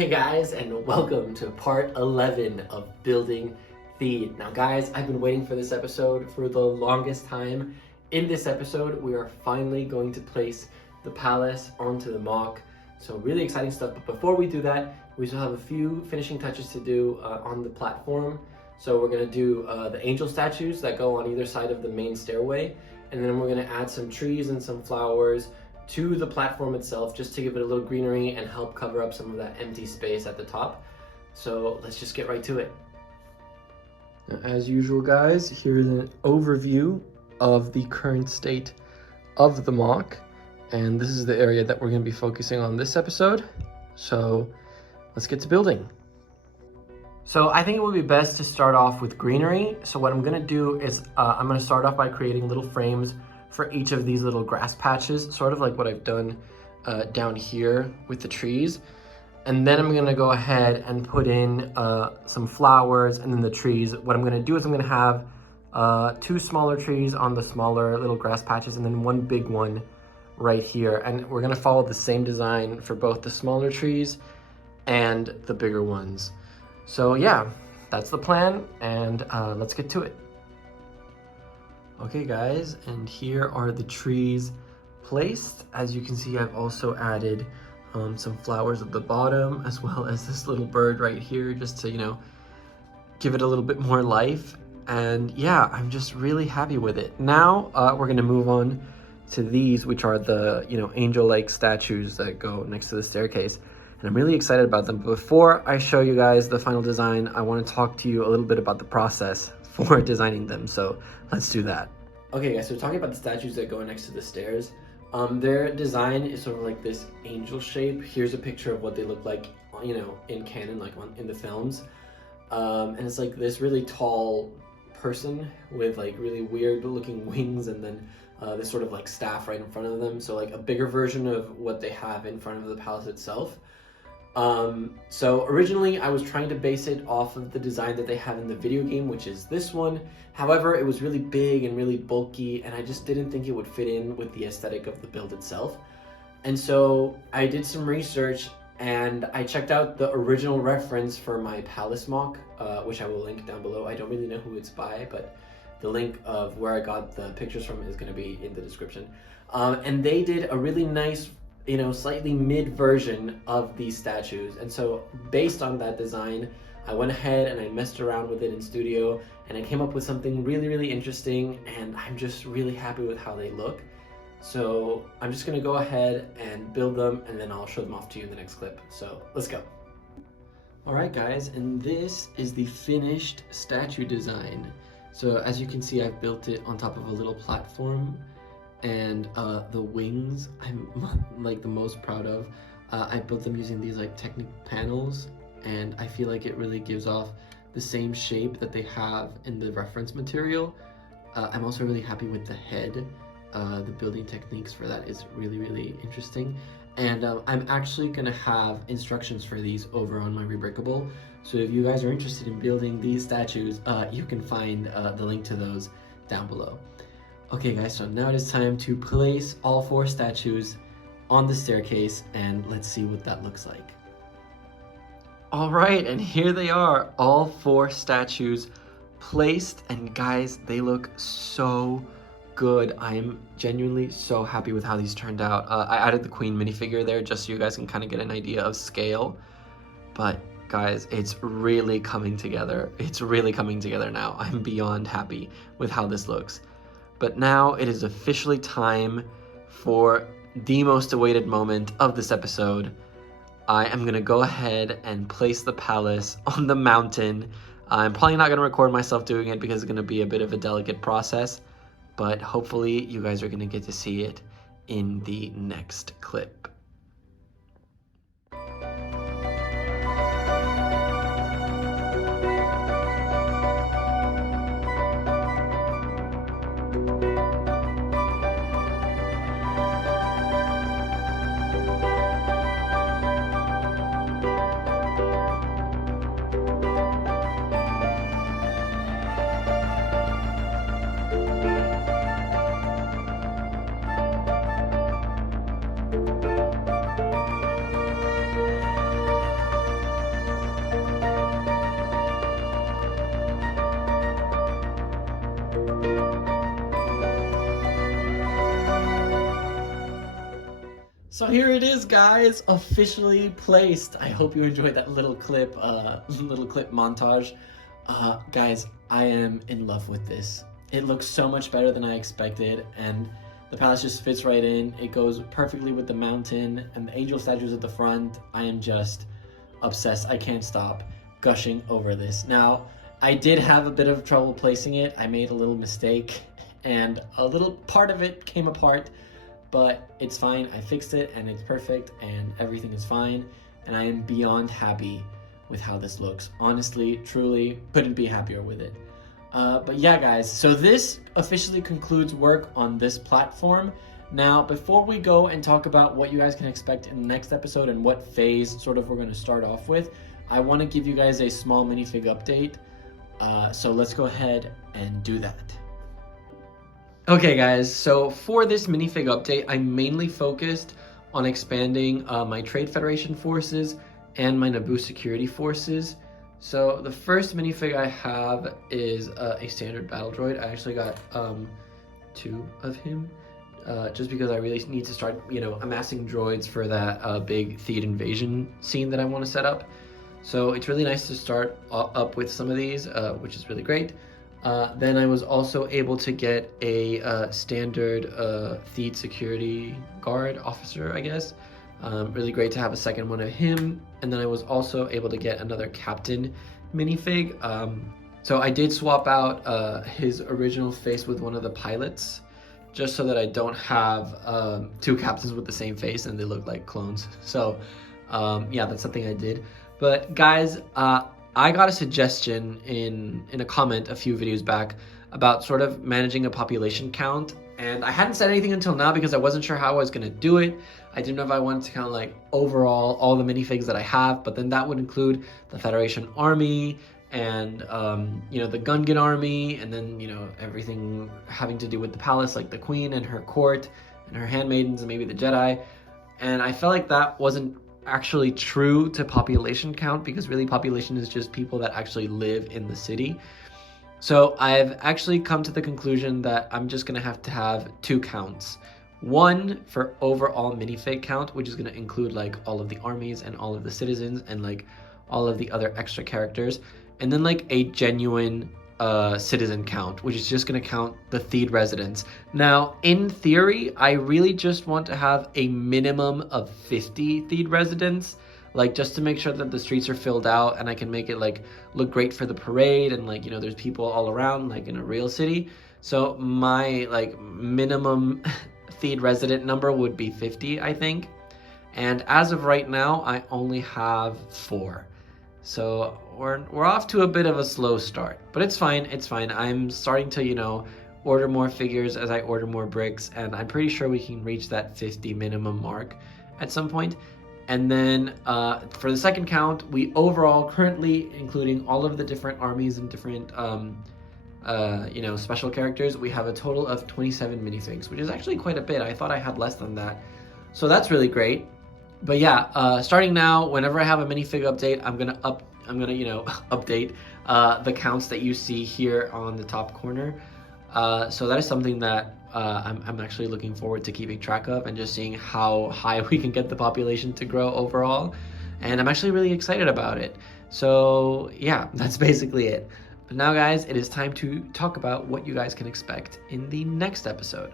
Hey guys, and welcome to part 11 of Building Feed. Now guys, I've been waiting for this episode for the longest time. In this episode, we are finally going to place the palace onto the MOC. So really exciting stuff, but before we do that, we still have a few finishing touches to do on the platform. So we're gonna do the angel statues that go on either side of the main stairway, and then we're gonna add some trees and some flowers to the platform itself just to give it a little greenery and help cover up some of that empty space at the top. So let's just get right to it. As usual guys, here's an overview of the current state of the MOC, and this is the area that we're going to be focusing on this episode. So let's get to building. So I think it would be best to start off with greenery. So what I'm going to do is I'm going to start off by creating little frames for each of these little grass patches, sort of like what I've done down here with the trees. And then I'm gonna go ahead and put in some flowers and then the trees. What I'm gonna do is I'm gonna have two smaller trees on the smaller little grass patches and then one big one right here. And we're gonna follow the same design for both the smaller trees and the bigger ones. So yeah, that's the plan, and let's get to it. Okay guys, and here are the trees placed. As you can see, I've also added some flowers at the bottom, as well as this little bird right here, just to, you know, give it a little bit more life. And yeah, I'm just really happy with it. Now we're gonna move on to these, which are the, you know, angel-like statues that go next to the staircase. And I'm really excited about them. But before I show you guys the final design, I want to talk to you a little bit about the process for designing them. So let's do that. Okay guys, so talking about the statues that go next to the stairs, their design is sort of like this angel shape. Here's a picture of what they look like, you know, in canon, like in the films. And it's like this really tall person with like really weird looking wings, and then this sort of like staff right in front of them. So like a bigger version of what they have in front of the palace itself. So originally I was trying to base it off of the design that they have in the video game, which is this one. However, it was really big and really bulky, and I just didn't think it would fit in with the aesthetic of the build itself. And so I did some research and I checked out the original reference for my palace MOC, which I will link down below. I don't really know who it's by, but the link of where I got the pictures from is going to be in the description. And they did a really nice, you know, slightly mid version of these statues. And so based on that design, I went ahead and I messed around with it in studio, and I came up with something really, really interesting, and I'm just really happy with how they look. So I'm just gonna go ahead and build them, and then I'll show them off to you in the next clip. So let's go. All right guys, and this is the finished statue design. So as you can see, I've built it on top of a little platform, and the wings I'm like the most proud of. I built them using these like Technic panels, and I feel like it really gives off the same shape that they have in the reference material. I'm also really happy with the head. The building techniques for that is really, really interesting. And I'm actually gonna have instructions for these over on my Rebreakable. So if you guys are interested in building these statues, you can find the link to those down below. Okay guys, so now it is time to place all 4 statues on the staircase, and let's see what that looks like. All right, and here they are, all 4 statues placed, and guys, they look so good. I am genuinely so happy with how these turned out. I added the Queen minifigure there just so you guys can kind of get an idea of scale, but guys, it's really coming together. It's really coming together now. I'm beyond happy with how this looks. But now it is officially time for the most awaited moment of this episode. I am gonna go ahead and place the palace on the mountain. I'm probably not gonna record myself doing it because it's gonna be a bit of a delicate process, but hopefully you guys are gonna get to see it in the next clip. So here it is, guys, officially placed. I hope you enjoyed that little clip montage. Guys, I am in love with this. It looks so much better than I expected, and the palace just fits right in. It goes perfectly with the mountain and the angel statues at the front. I am just obsessed. I can't stop gushing over this. Now, I did have a bit of trouble placing it. I made a little mistake, and a little part of it came apart, but it's fine. I fixed it, and it's perfect, and everything is fine, and I am beyond happy with how this looks. Honestly, truly, couldn't be happier with it. But yeah, guys, so this officially concludes work on this platform. Now, before we go and talk about what you guys can expect in the next episode and what phase sort of we're going to start off with, I want to give you guys a small minifig update. So let's go ahead and do that. Okay, guys, so for this minifig update, I mainly focused on expanding my Trade Federation forces and my Naboo security forces. So the first minifig I have is a standard battle droid. I actually got 2 of him just because I really need to start, amassing droids for that big Theed invasion scene that I want to set up. So it's really nice to start up with some of these, which is really great. Then I was also able to get a standard Theed security guard officer, I guess. Really great to have a second one of him. And then I was also able to get another captain minifig. So I did swap out his original face with one of the pilots, just so that I don't have 2 captains with the same face and they look like clones. So yeah, that's something I did. But guys, I got a suggestion in a comment a few videos back about sort of managing a population count, and I hadn't said anything until now because I wasn't sure how I was going to do it. I didn't know if I wanted to kind of like overall all the minifigs that I have, but then that would include the Federation army and the Gungan army, and then everything having to do with the palace, like the queen and her court and her handmaidens and maybe the Jedi. And I felt like that wasn't actually true to population count, because really population is just people that actually live in the city. So I've actually come to the conclusion that I'm just gonna have to have 2 counts. One for overall minifig count, which is gonna include like all of the armies and all of the citizens and like all of the other extra characters, and then like a genuine citizen count, which is just going to count the Theed residents. Now, in theory, I really just want to have a minimum of 50 Theed residents, like just to make sure that the streets are filled out and I can make it like look great for the parade and like, there's people all around like in a real city. So my like minimum Theed resident number would be 50, I think. And as of right now, I only have 4. So we're off to a bit of a slow start, but it's fine. It's fine. I'm starting to, order more figures as I order more bricks, and I'm pretty sure we can reach that 50 minimum mark at some point. And then for the second count, we overall currently, including all of the different armies and different, special characters, we have a total of 27 minifigs, which is actually quite a bit. I thought I had less than that. So that's really great. But yeah, starting now, whenever I have a minifig update, I'm gonna update the counts that you see here on the top corner. So that is something that I'm actually looking forward to keeping track of and just seeing how high we can get the population to grow overall. And I'm actually really excited about it. So yeah, that's basically it. But now, guys, it is time to talk about what you guys can expect in the next episode.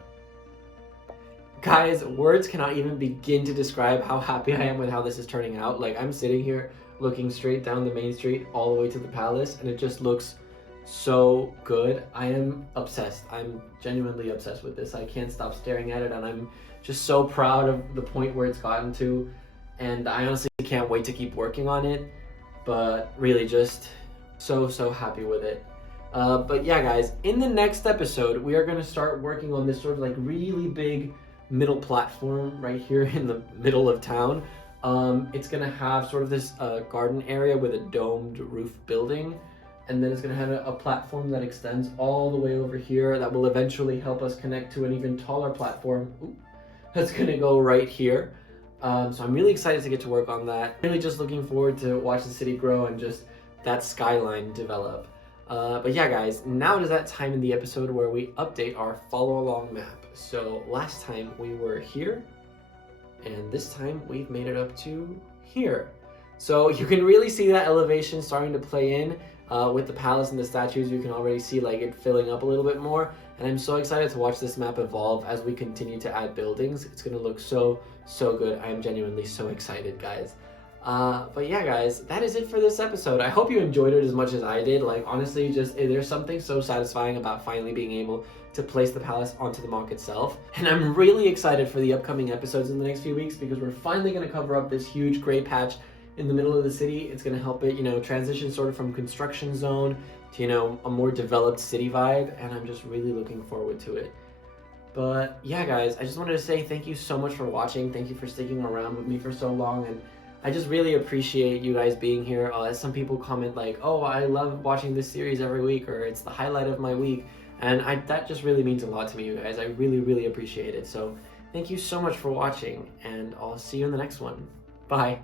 Guys, words cannot even begin to describe how happy I am with how this is turning out. Like, I'm sitting here looking straight down the main street all the way to the palace, and it just looks so good. I am obsessed. I'm genuinely obsessed with this. I can't stop staring at it, and I'm just so proud of the point where it's gotten to, and I honestly can't wait to keep working on it, but really just so happy with it. But yeah, guys, in the next episode, we are going to start working on this sort of like really big middle platform right here in the middle of town. It's gonna have sort of this garden area with a domed roof building, and then it's gonna have a platform that extends all the way over here that will eventually help us connect to an even taller platform. That's gonna go right here. So I'm really excited to get to work on that. Really just looking forward to watch the city grow and just that skyline develop. But yeah, guys, now it is that time in the episode where we update our follow along map. So last time we were here, And this time we've made it up to here. So you can really see that elevation starting to play in with the palace and the statues. You can already see like it filling up a little bit more. And I'm so excited to watch this map evolve as we continue to add buildings. It's gonna look so good. I am genuinely so excited, guys. But yeah, guys, that is it for this episode. I hope you enjoyed it as much as I did. Like, honestly, there's something so satisfying about finally being able to place the palace onto the MOC itself. And I'm really excited for the upcoming episodes in the next few weeks because we're finally going to cover up this huge gray patch in the middle of the city. It's going to help it, transition sort of from construction zone to, a more developed city vibe. And I'm just really looking forward to it. But yeah, guys, I just wanted to say thank you so much for watching. Thank you for sticking around with me for so long. And I just really appreciate you guys being here. Some people comment like, oh, I love watching this series every week, or it's the highlight of my week. And that just really means a lot to me, you guys. I really appreciate it. So thank you so much for watching, and I'll see you in the next one. Bye.